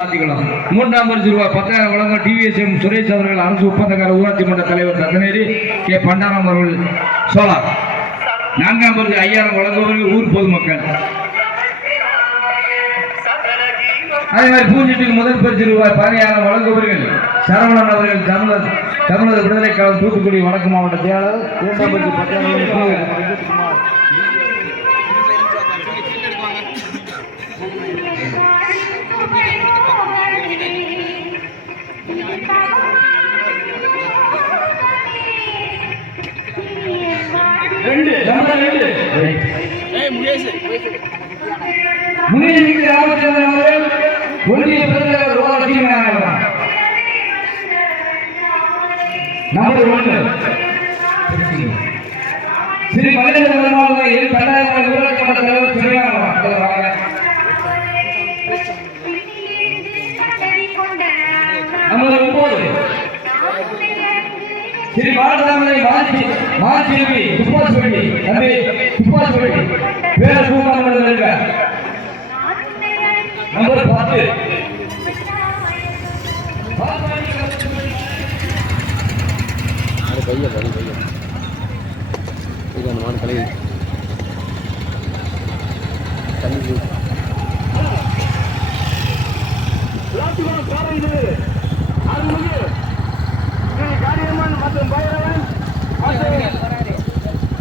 மூன்றாம் பரிசு ரூபாய் 10,000 வழங்கும் டிவிஎஸ்எம் சுரேஷ் அவர்கள் அரசு ஒப்பந்தக்கார ஊராட்சி மன்ற தலைவர் தந்தநேரி கே பண்டாரம் அவர்கள் சோலார். நான்காம் பரிசு 5,000 வழங்குபவர்கள் ஊர் பொதுமக்கள். அதே மாதிரி பூஞ்செட்டுக்கு முதல் பரிசு ரூபாய் 15,000 வழங்குபவர்கள் சரவணன் அவர்கள் தமிழர் விடுதலை கழகம் தூத்துக்குடி வடக்கு மாவட்ட செயலாளர். இரண்டாம் பரிசு 10,000 ஒன்றிய பிரதமர் நம்பர் 1 ஸ்ரீ மல்லிகை ஊராட்சி மன்ற தலைவர் நம்பர் 9 ஸ்ரீ பாரதாமலை மாஜி துப்பாசுவடி நம்பி துப்பாசுவடி பேர சூமானவர் நம்பர் 10 भैया बड़ी भैया ठीक है अनुमान करेगी चलिए लातिगुण காரை இது அருள்மிகு ஸ்ரீ காரியம்மன் மற்றும் பைரவன்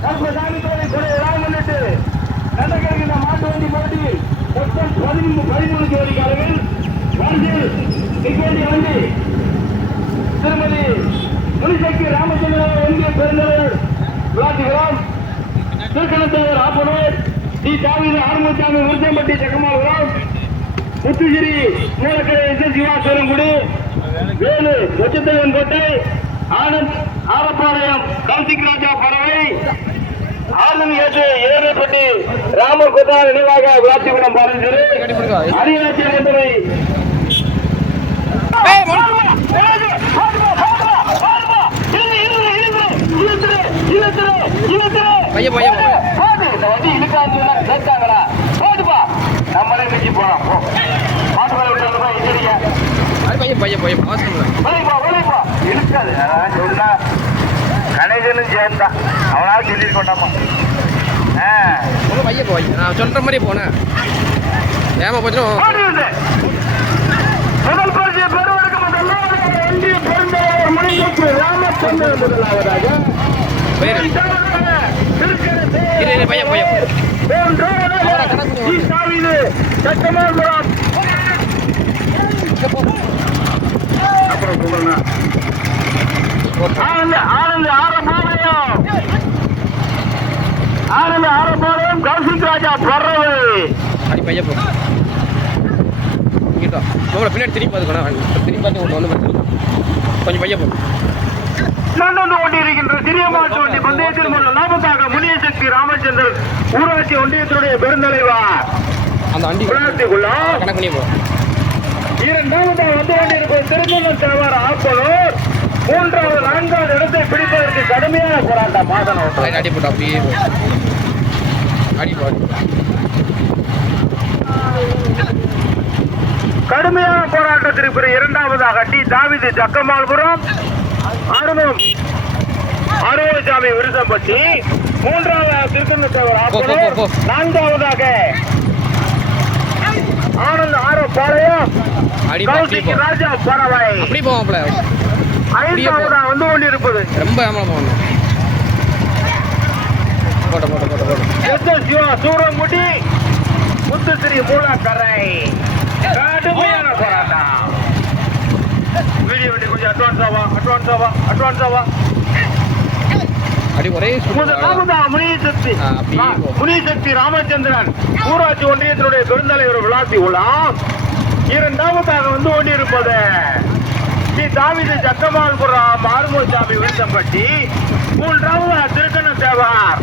கர்மசாமி கோவை கொடை ராமனிட்டு நடக்கிற மாட்டு வண்டி போட்டி மொத்தம் 13 ஜோடிக்காரர்கள் வரிசையில் நிற்க வண்டி திருமதி முனிசக்தி ராமச்சந்திரன் ஒன்றிய பெருந்தலைவர் விளாட்டுகிறோம். திருக்கணத்தேவர் ஆப்பனூர் டி தாவீது ஆறுமுகசாமி உருச்சம்பட்டி செக்கமாகுளம் முத்துகிரி மூலக்கரை சிவா சோரங்குடி வேலு கொச்சத்தேவன் கோட்டை ஆனந்த் ஆரப்பாளையம் கௌசிக் ராஜா பறவை ஆனந்த் ஏற்று ஏறப்பட்டி ராமர் கொத்தா நினைவாக விளாட்டுகுணம் பாருங்கள் அரியநாச்சி என்பதை பையன் பையன் வந்து இழுக்காங்களா கேட்காங்களா போடுப்பா நம்மளே மிஞ்சி போறோம் மாட்டு வேலை விட்டு இடிக்க பையன் பையன் பையன் விளைப்பா இழுக்காது சொன்னா கணேசனும் சேர்ந்தான் அவனால சொல்லிட்டு கொண்டாமா பையன் போய் நான் சொல்ற மாதிரி போனேன் ஏமா போச்சும் முதல் பரிசு பெறுவதற்கு ஒன்றிய பெருந்தலைவர் முனிசக்தி ராமச்சந்திரன் முதலாவதாக ஆரம்பாளையம் கௌசிக் ராஜா பறவை பையன் பின்னாடி திரும்பி பார்த்து திரும்பி பார்த்து ஒன்று கொஞ்சம் பையன் போ நடந்து கொண்டிருக்கின்ற சிறிய மாட்டு வண்டி பந்தயத்தில் உள்ள லாபத்தாக முனியசக்தி ராமச்சந்திரன் ஊராட்சி ஒன்றியத்தினுடைய பெருந்தலைவர் அந்த வண்டி இரண்டாவதாக வந்து கொண்டிருப்பது திருமண தலைவர் ஆப்பனூர் மூன்றாவது நான்காவது இடத்தை பிடிப்பதற்கு கடுமையான போராட்டம் கடுமையான போராட்டத்திற்கு இரண்டாவதாக டி தாவீது ஜக்கமால்புரம் ஆறுமுகசாமி விருதம்பட்டி மூன்றாவதாக திருக்கண்ணத்தேவர் ஆப்பனூர் நான்காவதாக ஆனந்த் ஆரப்பாளையம் கௌசிக் ராஜா பறவை ஐந்தாவதாக வந்து கொண்டிருப்பது ரொம்ப சிவா சூரங்குடி முத்துஸ்ரீ மூலக்கரை கடுமையான போராட்டம். வீடியோ வண்டி கொஞ்சம் அட்வான்ஸாவா முனிசக்தி ராமச்சந்திரன் ஊராட்சி ஒன்றியத்தினுடைய பெருந்தலைவர் விளாசி உள்ளாம். இரண்டாவதாக வந்து கொண்டிருப்பது ஸ்ரீ தாவீது ஜக்கமால்புரம் ஆறுமுகசாமி விருத்தம்பட்டி மூன்றாவதாக திருக்கண்ணத்தேவர்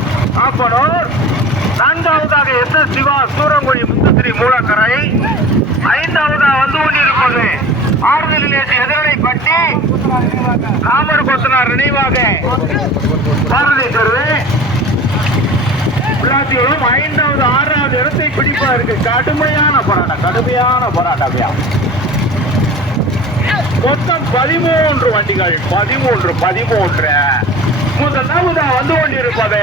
ஆப்பனூர் நான்காவதாக SS சிவா சூரங்குடி முத்துஸ்ரீ மூலக்கரை ஐந்தாவதாக வந்து கொண்டிருப்பது ஆறுதலிலே எதிரடைப்பட்டி ராமர் கொத்தனார் நினைவாக பாரதி தெருவு விளாத்தியோடும் 5வது 6வது இடத்தை பிடிப்பதற்கு கடுமையான போராட்டம் மொத்தம் 13 வண்டிகள் 13 முதலாவதா வந்து கொண்டிருப்பது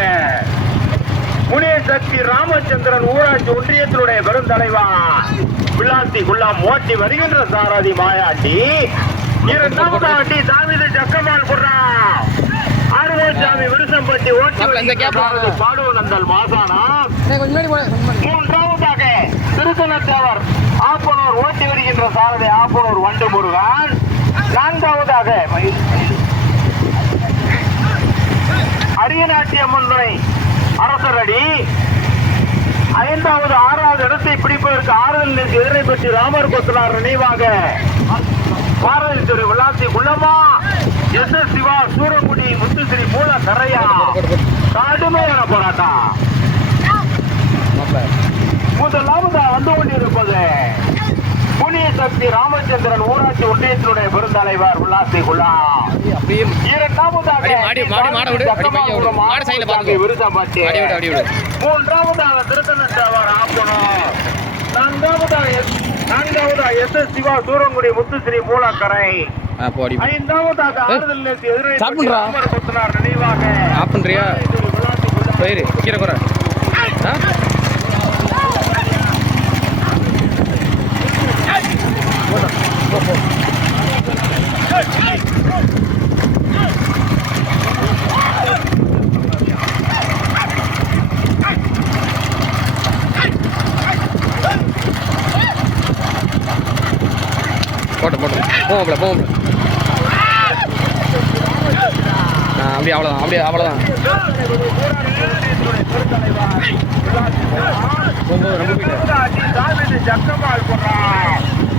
முனியசக்தி ராமச்சந்திரன் ஊராட்சி ஒன்றியத்தினுடைய பெருந்தலைவர் விளாத்தி குல்லாம் ஓட்டி வருகின்ற சாரதி மாயாண்டி. இரண்டாவது ஆட்டி தாவித ஜக்கமால் புறா ஆறுவாச்சாமி விருசம்பட்டி ஓட்டி வருகின்ற பாடுவநந்தல் மாசானா. மூன்றாவதாக திருத்தலத்தேவர் ஆப்பனூர் ஓட்டி வருகின்ற சாரதி ஆப்பனூர் வண்டு முருகன். நான்காவதாக அரியநாட்டியம்மன் துணை அரசரடி. ஐந்தாவது 6வது இடத்தை பிடிப்பதற்கு ஆறுதல் எதிரை பெற்று ராமர் கொத்தனார் நினைவாக பாரதி திரு விளாத்தி குள்ளமா எஸ் எஸ் சிவா சூரங்குடி முத்துஸ்ரீ மூல கரையா. கடுமையான போராட்டம். முதலாவதா வந்து கொண்டிருப்பது முனியசக்தி ராமச்சந்திரன் ஊராட்சி ஒன்றியத்தினுடைய பெருந்தலைவர் விளாத்தி குள்ளா. இரண்டாவதாக விருசம்பட்டி. மூன்றாவதாக திருத்தலத்தேவர் ஆப்பனூர். நான்காவதாக எஸ் எஸ் சிவா சூரங்குடி முத்துஸ்ரீ மூலக்கரை. ஐந்தாவதாக ஆறுதல் எதிரே ராமர் கொத்தனார் நினைவாக கீரை குறை போட்டு போவோம்ல அப்படியே அவ்வளோதான்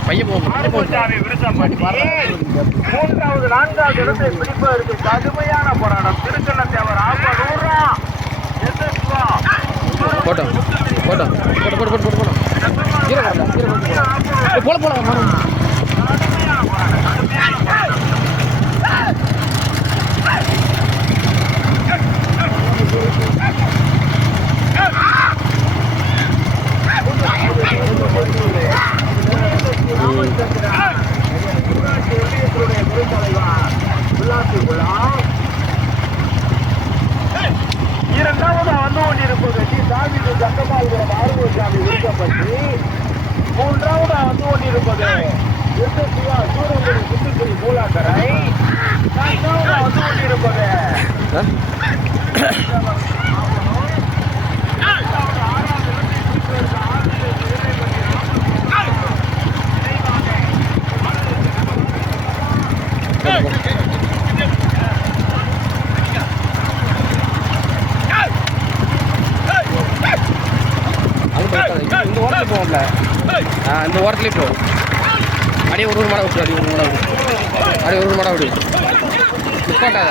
பையன் மூன்றாவது 4வது இடத்தை பிடிப்பதற்கு கடுமையான போராட்டம். திருக்கண்ணத்தேவர் ஆப்பனூரா போட்டோம் இரண்டாவது வந்து கொண்டிருப்பது தாவிது ஜக்கமால்புரம் ஆறுமுகசாமி விருப்பப்பட்டி. மூன்றாவது வந்து கொண்டிருப்பது சூரங்குடி முத்துஸ்ரீ மூலாக்கரை. நான்காவது வந்து கொண்டிருப்பது இந்த ஓரத்துலேயே போ. அப்படியே ஒரு மாடை விட்டு அப்படியே ஒரு மாடை விடு நிப்பாட்டாத.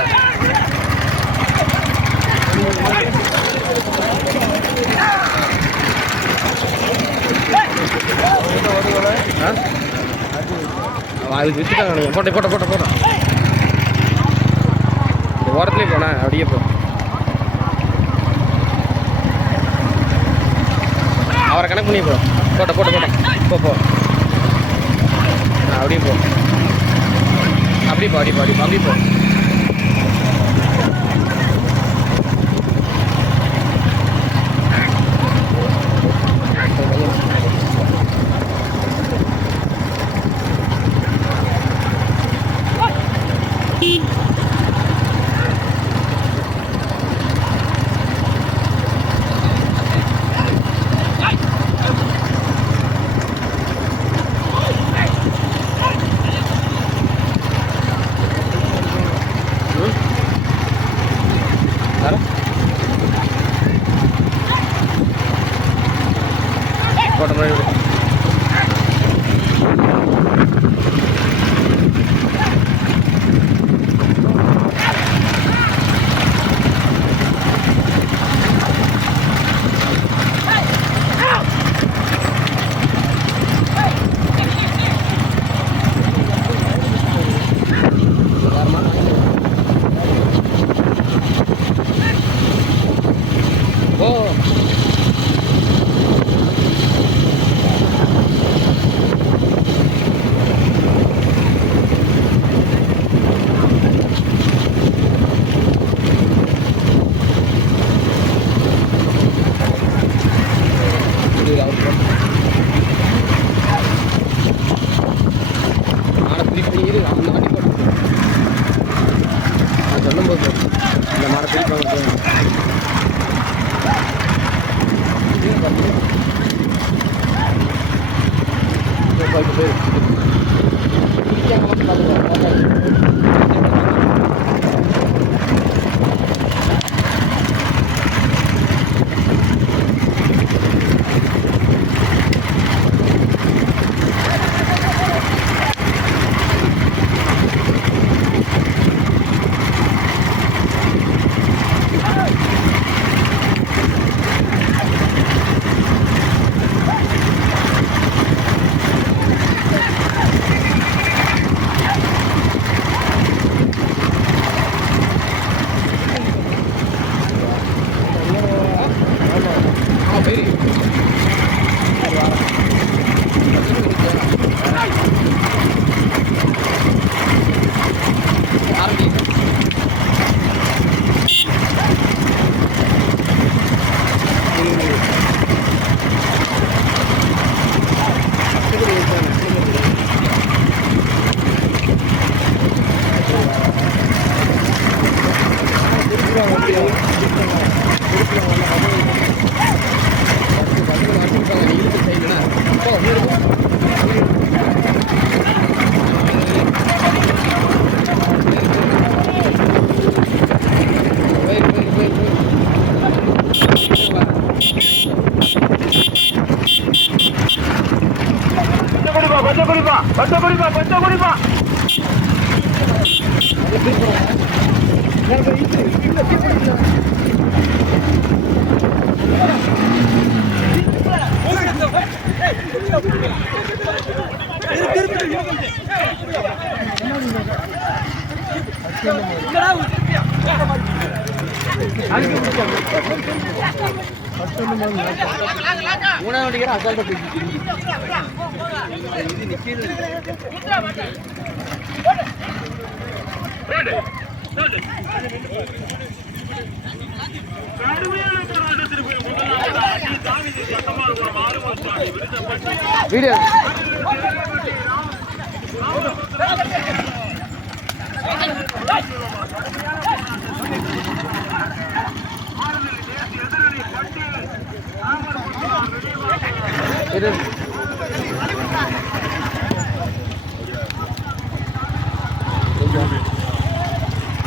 அதுக்கு விட்டுட்டாங்க. போட்டோம் இந்த ஓரத்துலேயே போனேன். அப்படியே போ. அவரை கணக்கு பண்ணி போட்டோம் போ அப்படியே போ. அப்படியே போ. அது இரு அந்த வண்டி போட்டு நான் சொல்லும்போது இந்த மாடை பிடிப்பாங்க வீடியோ இது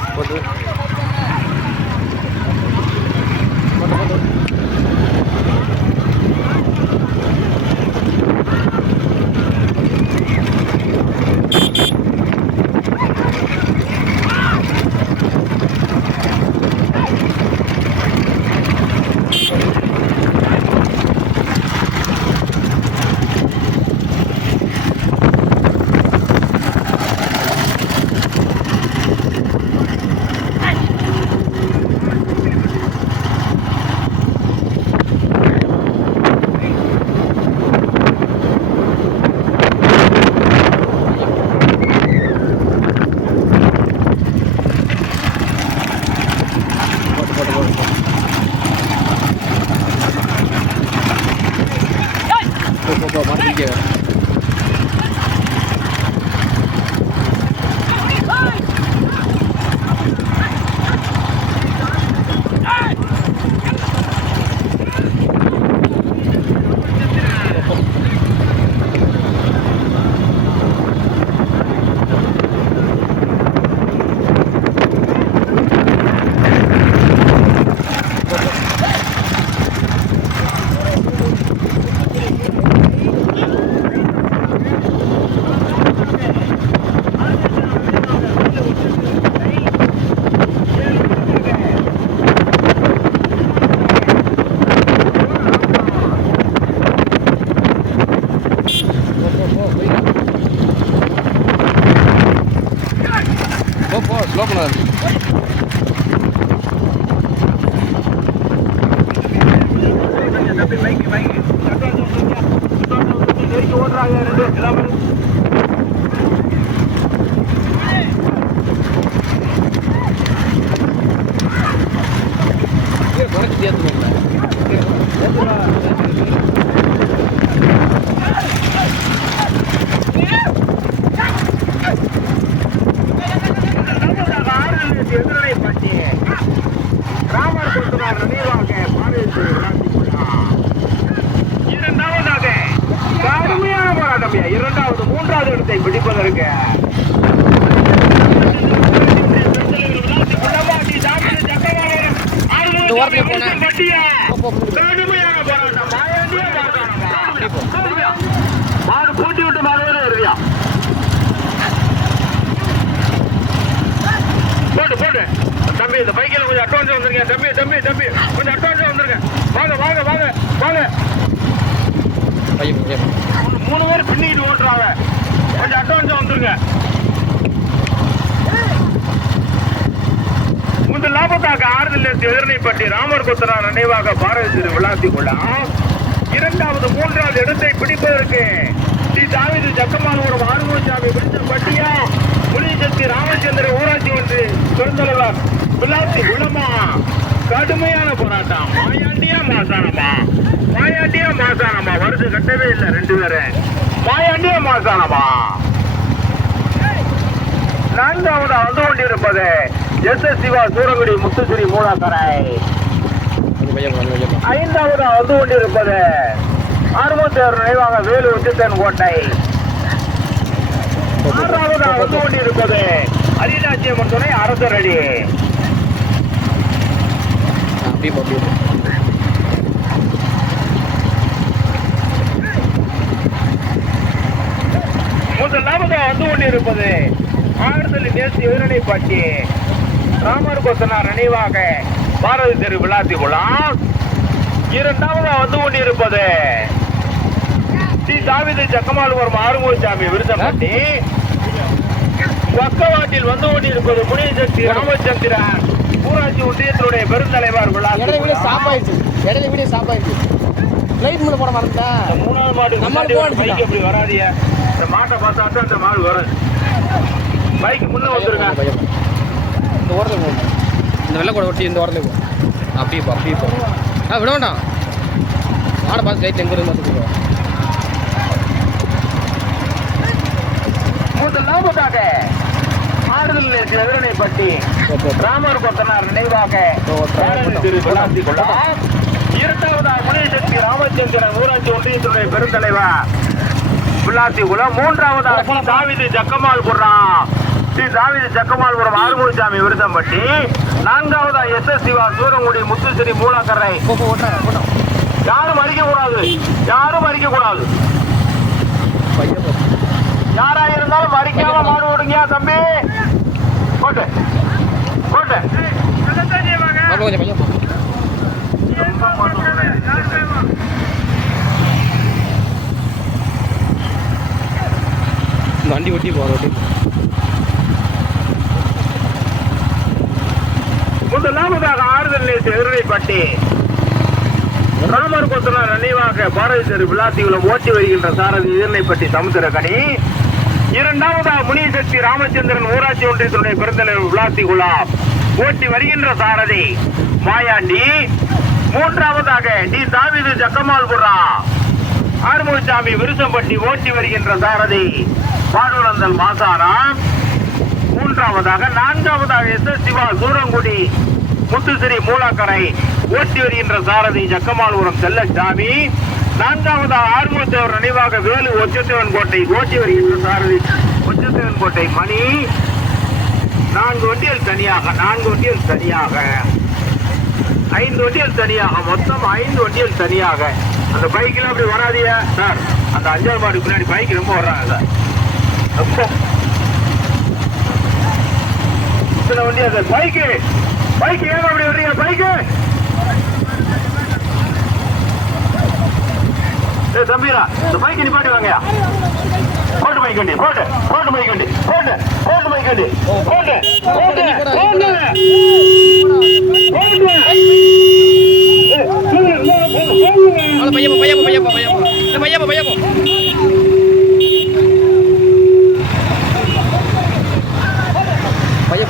போட்டு ஸ்லோ பண்ணாது குறைச்சி ஏற்றுவோம் இடத்தை பிடிப்பதற்கு மாடு பூட்டி விட்டு மாடுவே இருக்கியா போட்டு போட்டு தம்பி இந்த பைக்கில் கொஞ்சம் அட்வான்ஸ் வந்துருங்க தம்பி தம்பி தம்பி கொஞ்சம் அட்வான்ஸ் வந்துருங்க வாங்க வாங்க வாங்க வாங்க 3 பேர் பின்னிக்கிட்டு ஓட்டுறாங்க கொஞ்சம் அட்வான்ஸ் வந்துருங்க முந்த லாபத்தாக ஆறுதல் எதிரணைப்பட்டி ராமர் கொத்தனார் நினைவாக பாரதி திரு விளாத்தி கொள்ளலாம் 2வது 3வது இடத்தை பிடிப்பதற்கு ஸ்ரீ தாவீது ஜக்கமானபுரம் ஆறுமுகசாமி விருச்சம்பட்டியா முனிசக்தி ராமச்சந்திர ஊராட்சி ஒன்று பெருந்தலைவர் விளாத்தி உள்ளமா கடுமையான போராட்டம் மாயாண்டியா மாசானமா வருது கட்டவே இல்லை 2 பேரும் மாயாண்டியா மாசானமா 4வது வந்து கொண்டிருப்பது எஸ் சிவா சூரங்குடி முத்துசிறி மூலாக்கரை 5வது வந்து கொண்டிருப்பது ஆறுமுகத்தேவர் நினைவாக வேலு உச்சித்தன் கோட்டை 6வது வந்து கொண்டிருப்பது அரிநாச்சியம்மன் துணை அரசரடி முதலாவது வந்து கொண்டிருப்பது ஆறுதல் தேசிய எதிரணைப்பட்டி ராமர் கொத்தனார் நினைவாக பாரதி தெரு விளாத்தி குளம் 2வது வந்து கொண்டிருப்பது ஸ்ரீ தாவீது ஜக்கமானபுரம் ஆறுமுகசாமி விருச்சம்பட்டி பக்கவாட்டில் வந்து கொண்டிருப்பது முனிசக்தி ராமச்சந்திரன் ஊராட்சி ஒன்றியத்தினுடைய பெருந்தலைவர் விளாத்தி போட மாட்டேன் 3வது மாடு பைக் எப்படி வராதிய இந்த மாட்டை பார்த்தா தான் அந்த மாடு வரும் பைக் முன்ன வந்துருங்க இந்த ஓரத்தில் போகும் இந்த வெள்ளை கூட ஒட்டி இந்த ஓரத்தில் போகும் அப்படியே போ விட வேண்டாம் மாடை பார்த்து கைட்டு எங்கே இருந்து பார்த்துக்கோ முதலாவதாக ஆறுதல் எதிரணைப்பட்டி ராமர் கொத்தனார் நினைவாக திரு விளாத்தி கொள்ளலாம் 2வது முனிசக்தி ராமச்சந்திரன் ஊராட்சி ஒன்றியத்தினுடைய பெருந்தலைவர் விளாத்தி குளம் 3வது தாவீது ஜக்கமால்புரம் ஸ்ரீ தாவீது ஜக்கமால்புரம் ஆறுமுகசாமி விருதம்பட்டி 4வது எஸ் சிவா சூரங்குடி முத்துசிறி மூலாக்கரை யாரும் மறிக்க கூடாது யாரா இருந்தாலும் மறிக்காம மாடு ஓடுங்க தம்பி போட்டு வண்டி ஒட்டி போகிறோம் முதலாவதாக ஆறுதல் எதிரணைப்பட்டி ராமர் கொத்தனார் நினைவாக பாரதி தெரு விளாத்திகுளம் ஓட்டி வருகின்ற சாரதி எதிரணைப்பட்டி சமுத்திரக்கணி 2வது முனிசக்தி ராமச்சந்திரன் ஊராட்சி ஒன்றியத்தினுடைய பெருந்தலைவர் விளாத்திகுளம் ஓட்டி வருகின்ற சாரதி மாயாண்டி 3வதாக டி தாவீது ஜக்கமால்புரம் ஆறுமுகசாமி விருச்சம்பட்டி ஓட்டி வருகின்ற சாரதி பாடுநந்தல் மாசாராம் 3வதாக 4வதாக எஸ் சிவா சூரங்குடி முத்துசிறி மூலாக்கரை ஓட்டி வருகின்ற சாரதி ஜக்கமால்புரம் செல்லசாமி 4வது ஆறுமுகத்தேவர் நினைவாக வேலு ஒச்சத்தேவன் கோட்டை ஓட்டி வருகின்ற சாரதி ஒச்சத்தேவன் கோட்டை மணி 4 வண்டிகள் தனியாக 5 வண்டிகள் தனியாக மொத்தம் 5 வண்டிகள் தனியாக அந்த பைக்கில் அப்படி வராதியா சார் அந்த 5வது மாடு பின்னாடி பைக் ரொம்ப வர்றாங்க சார் ரொம்ப இத்தனை வண்டியா சார் பைக்கு ஏன் அப்படி வர்றீங்க பைக்கு தம்பிரா இந்த பைக்கு நிப்பாட்டி வாங்கயா போட்டு மைக்கண்டி போட்டு மைக்கண்டி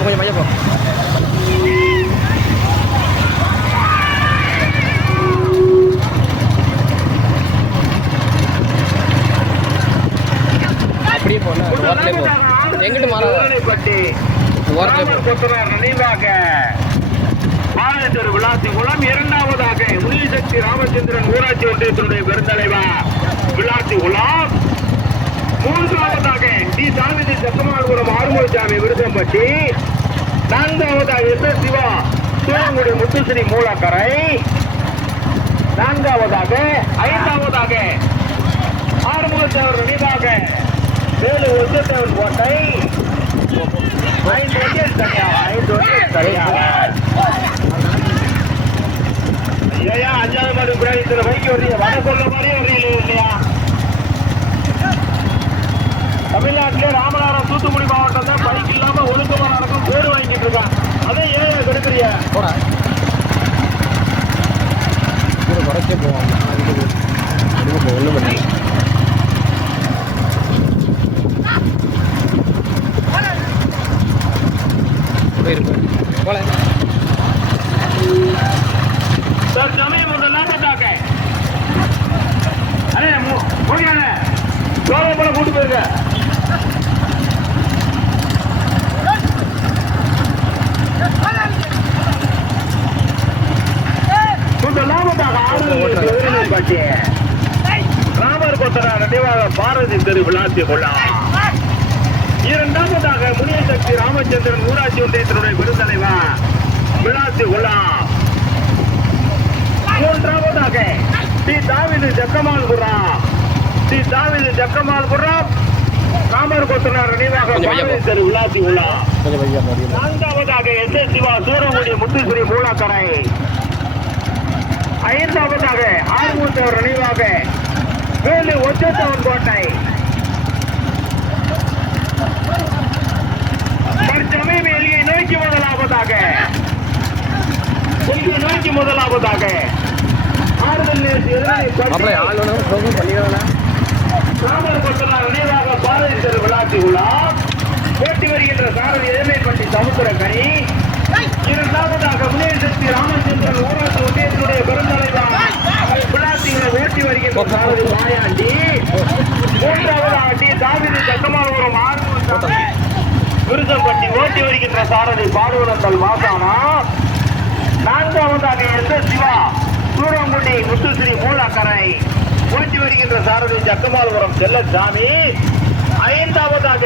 பையப்போ அப்படியே போன எங்கிட்டு மாறப்பட்டி நினைவாக பாலத்தூர் விளாத்தி குளம் 2வதாக முனிசக்தி ராமச்சந்திரன் ஊராட்சி ஒன்றியத்தினுடைய பெருந்தலைவர் விளாத்தி குளம் மூன்றாவதாக டி தாவிதி சக்கமால்புரம் ஆறுமுகசாமி விருதம்பட்டி. நான்காவதாக எஸ் சிவா சூரங்குடி முத்துஸ்ரீ மூலக்கரை. நான்காவதாக ஐந்தாவதாக ஆறுமுகத்தேவர் நினைவாக வேலு ஒச்சத்தேவன் கோட்டை. 5 வண்டிகள் சரியாக 5 வண்டிகள் சரியாக. ஐயா 5வது மாடு பின்னாடி இத்தனை பைக்கு வர்றீங்க, வட சொல்ல மாதிரியே வர்றீங்க இல்லையா? தமிழ்நாட்டிலே ராமநாதபுரம் தூத்துக்குடி மாவட்டம் தான் பைக் இல்லாம ஒழுக்கமா நடக்கும் பேர் வாங்கிட்டு இருக்கான். அதே ஏன் கெடுக்கிறிய போடா குறைச்சே போவாங்க ஒன்றும் பண்ணி போல சமயம் ஒன்று லாபத்தாக்க அண்ணே போங்க சோழ போல கூட்டு போயிருங்க. ராமர் கொத்தனார் நினைவாக பாரதி தெரு விளாசி கொள்ளலாம். இரண்டாவதாக முனியசக்தி ராமச்சந்திரன் ஊராட்சி ஒன்றியத்தினுடைய பெருந்தலைவர் விளாசி கொள்ளலாம். மூன்றாவதாக டி தாவிது ஜக்கமால்புரம் ராமர் கொத்தனார் நினைவாக பாரதி தெரு விளாசி கொள்ளலாம். நான்காவதாக எஸ் சிவா சூரங்குடி முத்துஸ்ரீ மூலக்கரை. ஐந்தாவதாக ஆறுமுகத்தேவர் நினைவாக வேலு ஒச்சத்தேவன் கோட்டை. தற்சமயம் எல்லையை நோக்கி முதலாவதாக ஆறுதல் ராமர் கொத்தனார் நினைவாக பாரதி தெரு விளாசி உள்ளார். போட்டி வருகின்ற சாரதி எதிர்மைப்பட்டி சமுத்திரக்கனி. இரண்டாவதாக முனியசக்தி ராமச்சந்திரன் ஊராட்சி ஒன்றியத்தினுடைய பெருந்தலைவர் விளாசிகளை ஓட்டி வருகின்ற சாரதி மாயாண்டி. மூன்றாவதாக டி தாவிதி சக்கமால்புரம் ஆறுமுகசாமி விருதம்பட்டி ஓட்டி வருகின்ற சாரதி பாடுவனந்தல் மாசானா. நான்காவதாக எஸ் சிவா சூரங்குடி முத்துஸ்ரீ மூலக்கரை ஓட்டி வருகின்ற சாரதி சக்கமால்புரம் செல்லசாமி. ஐந்தாவதாக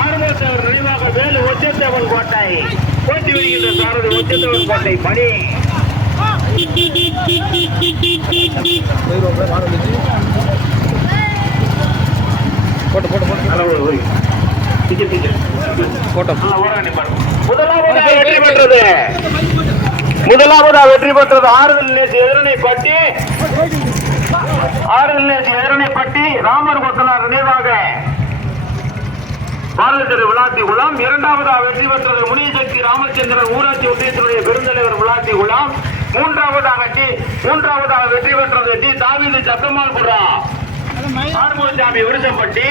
ஆறுமுகத்தேவர் நினைவாக வேலு ஒச்சத்தேவன் கோட்டை ஓட்டி வருகின்ற சாரதி ஒச்சத்தேவன் கோட்டை பணி. போட்டு போட்டு போட்டு முதலாவதா வெற்றி பெற்றது ஆறுதல் நேசி எதிரணைப்பட்டி ராமர் கொத்தனார் நினைவாக பாரதி தெரு விளாத்தி குளம். இரண்டாவதாக வெற்றி பெற்றது முனியசக்தி ராமச்சந்திரன் ஊராட்சி ஒன்றியத்தினுடைய பெருந்தலைவர் விளாத்தி குளம். மூன்றாவதாக வெற்றி பெற்றது டி தாவிது சக்கமால்புரம் ஆறுமுகசாமி விருதம்பட்டி.